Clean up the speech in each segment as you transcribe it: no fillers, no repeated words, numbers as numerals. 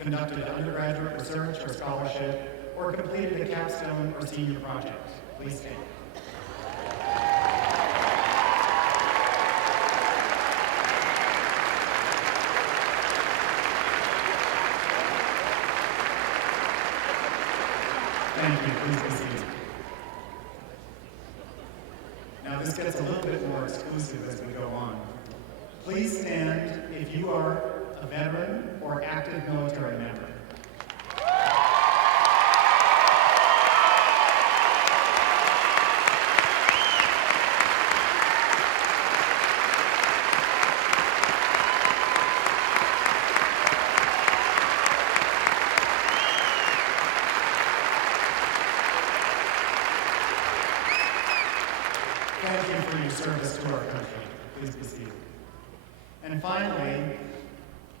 conducted undergraduate research or scholarship, or completed a capstone or senior project. Please stand. Thank you. Please be seated. Now this gets a little bit more exclusive as we go on. Please stand if you are a veteran or active military member. Thank you for your service to our country. Please be seated. And finally,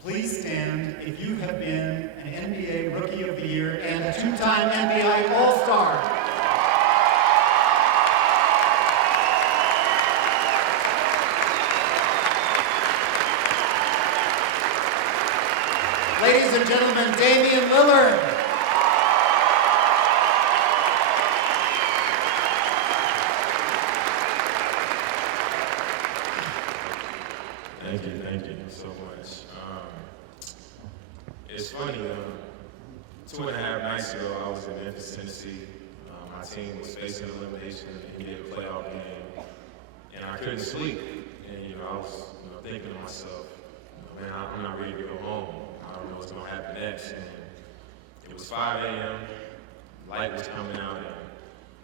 please stand if you have been an NBA Rookie of the Year and a two-time NBA All-Star. Ladies and gentlemen, Damian Lillard. Thank you so much. It's funny, 2.5 nights ago, I was in Memphis, Tennessee. My team was facing elimination in the NBA playoff game, and I couldn't sleep. And, I was thinking to myself, man, I'm not ready to go home. I don't know what's going to happen next. And it was 5 a.m., light was coming out, and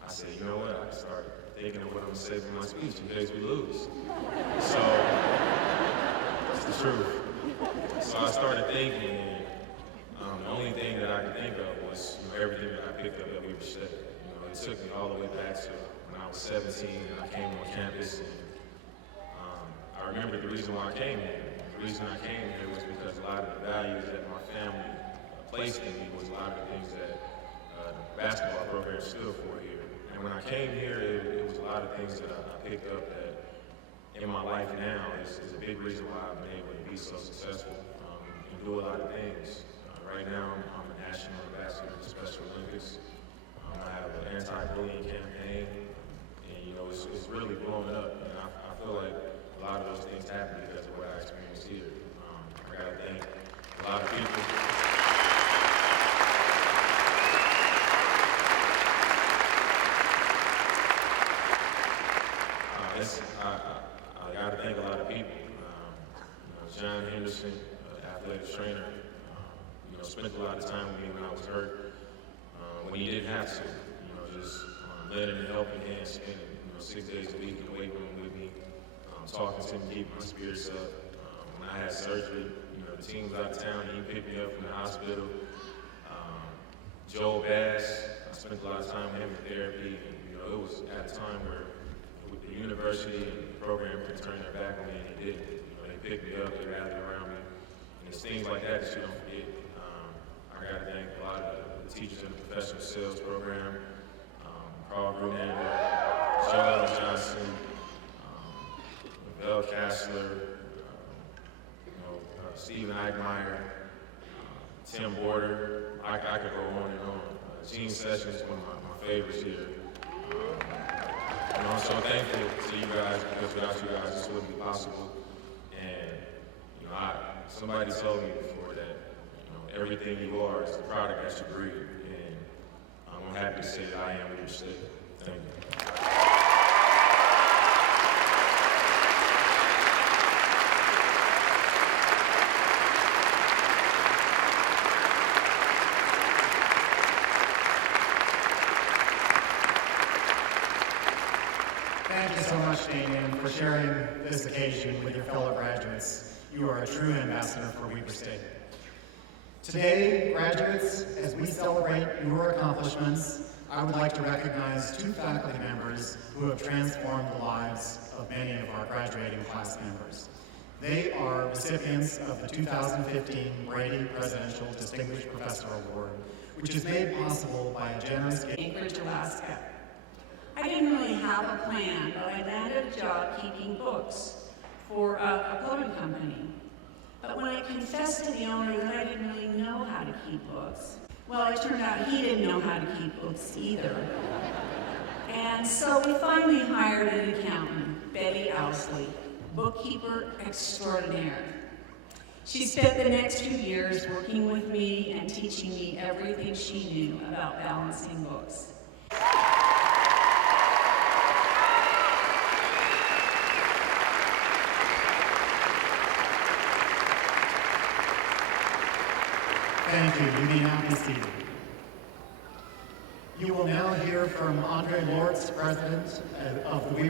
I said, you know what, I started thinking of what I'm going to say for my speech in case we lose. So, that's the truth. So I started thinking, and the only thing that I could think of was everything that I picked up at Weber State. It took me all the way back to when I was 17 and I came on campus. And I remember the reason why I came here. The reason I came here was because a lot of the values that my family placed in me was a lot of the things that the basketball program stood for here. And when I came here, it was a lot of things that I picked up that in my life now is a big reason why I've been able to be so successful and do a lot of things. Right now, I'm a national ambassador to Special Olympics. I have an anti-bullying campaign, and it's really blowing up. And I feel like a lot of those things happen because of what I experienced here. I gotta thank a lot of people. I gotta thank a lot of people. John Henderson, athletic trainer, spent a lot of time with me when I was hurt, when he didn't have to, just lending a helping hand, spending 6 days a week in the weight room with me, talking to me, keeping my spirits up. When I had surgery, the team was out of town, he picked me up from the hospital. Joel Bass, I spent a lot of time with him in therapy, and it was at a time where the university and the program could turn their back on me, and they didn't. They picked me up, they rallied around me, and it's things like that you don't forget. I got to thank a lot of the teachers in the professional sales program, Carl Grunand, Joel Johnson, Bell Kassler, Stephen Eichmeyer, Tim Border. I could go on and on. Gene Sessions is one of my favorites here. I'm so thankful to you guys because without you guys, this wouldn't be possible. And somebody told me before that everything you are is the product that you breed. And I'm happy to say that I am Weber State. Thank you. Thank you so much, Damian, for sharing this occasion with your fellow graduates. You are a true ambassador for Weber State. Today, graduates, as we celebrate your accomplishments, I would like to recognize 2 faculty members who have transformed the lives of many of our graduating class members. They are recipients of the 2015 Brady Presidential Distinguished Professor Award, which is made possible by a generous gift. Anchorage, Alaska. I didn't really have a plan, but I landed a job keeping books for a clothing company. But when I confessed to the owner that I didn't really know how to keep books, well, it turned out he didn't know how to keep books either. And so we finally hired an accountant, Betty Owsley, bookkeeper extraordinaire. She spent the next 2 years working with me and teaching me everything she knew about balancing books. Thank you. You may now be seated. You will now hear from Andre Lortz, President of the